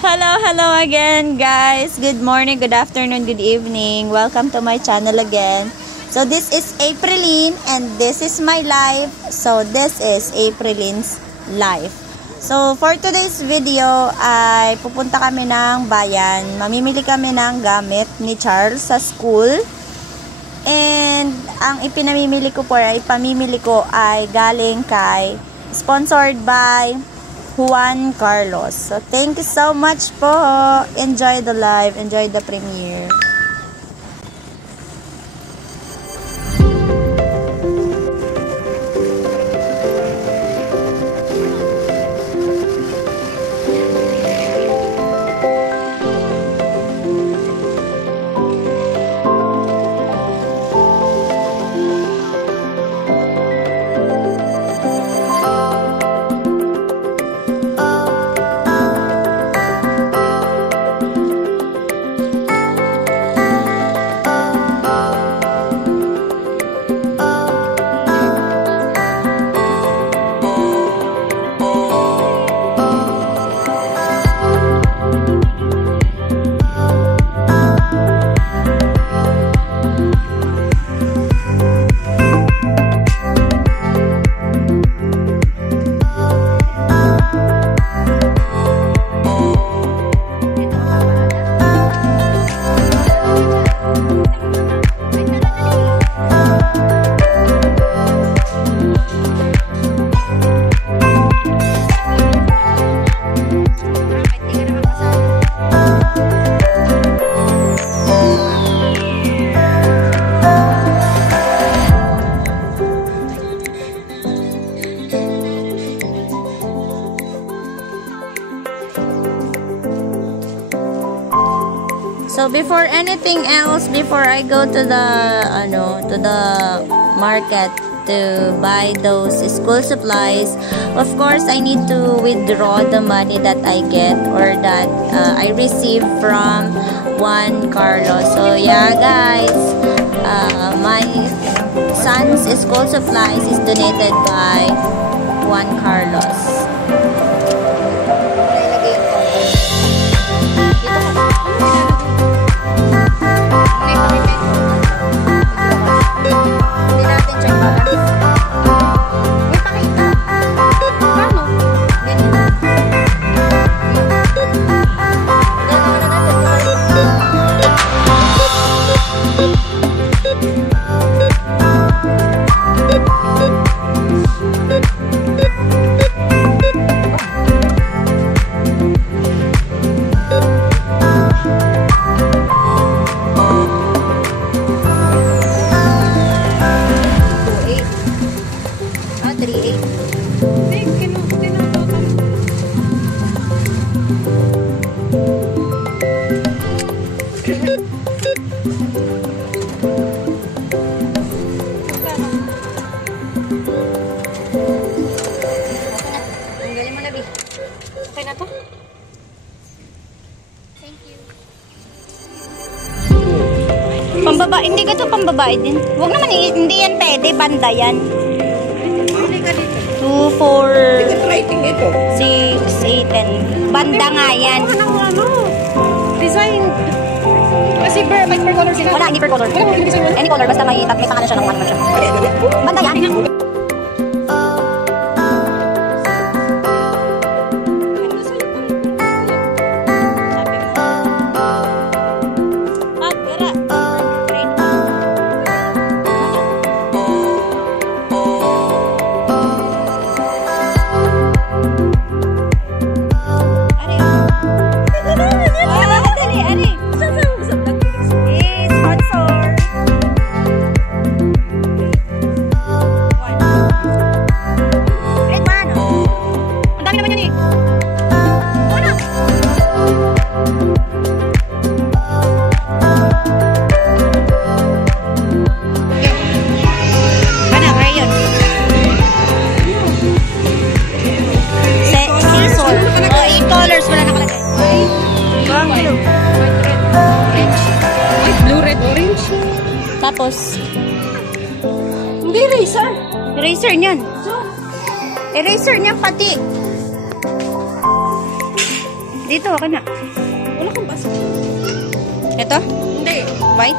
Hello again, guys. Good morning, good afternoon, good evening. Welcome to my channel again. So this is Aprilyn and this is my life. So this is Aprilyn's life. So for today's video ay pupunta kami ng bayan. Mamimili kami ng gamit ni Charles sa school. And ang ipinamimili ko po ay galing kay sponsored by Juan Carlos. So, thank you so much po. Enjoy the live. Enjoy the premiere. So before anything else, before I go to the market to buy those school supplies, of course I need to withdraw the money that I get or that I receive from Juan Carlos. So yeah, guys, my son's school supplies is donated by Juan Carlos. Okay na to? Thank you. Pambabae, hindi ka to pambabae din. Huwag naman, hindi yan pwede, banda yan. Hindi ka dito. 2, 4, Hindi ka writing ito. 6, 8, 10. Banda nga yan. Ano? Design. Kasi per color sila. Wala, hindi per color. Any color, basta may pangalan siya ng one siya. Banda yan. Tapos, hindi eraser. Eraser niyan. Eraser niyan pati. Dito, ka na. Wala kang basa. Ito? Hindi. White?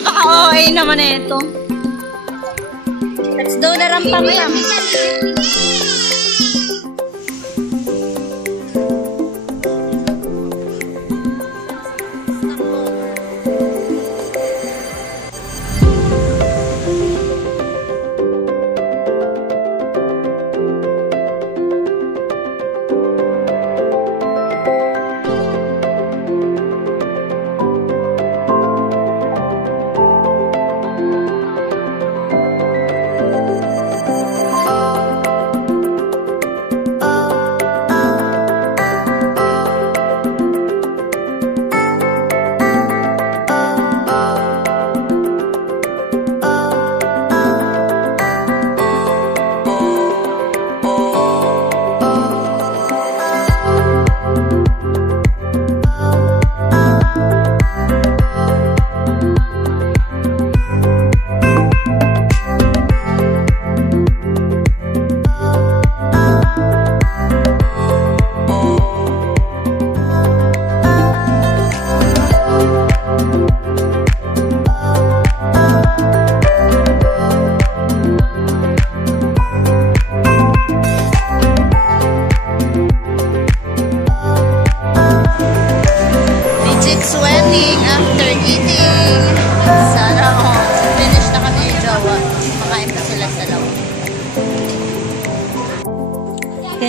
Napaka-OA naman ito. Let's do the rampam-ram.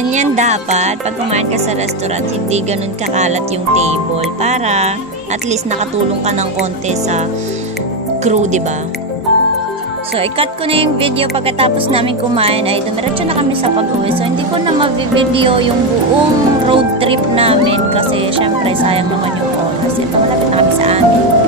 Ganyan dapat. Pag kumain ka sa restaurant, hindi ganun kakalat yung table para at least nakatulong ka ng konti sa crew, diba? So, i-cut ko na yung video pagkatapos namin kumain ay dumiretso na kami sa pag-uwi. So, hindi ko na ma-video yung buong road trip namin kasi syempre sayang naman yung oras. Ito, malapit na kami sa amin.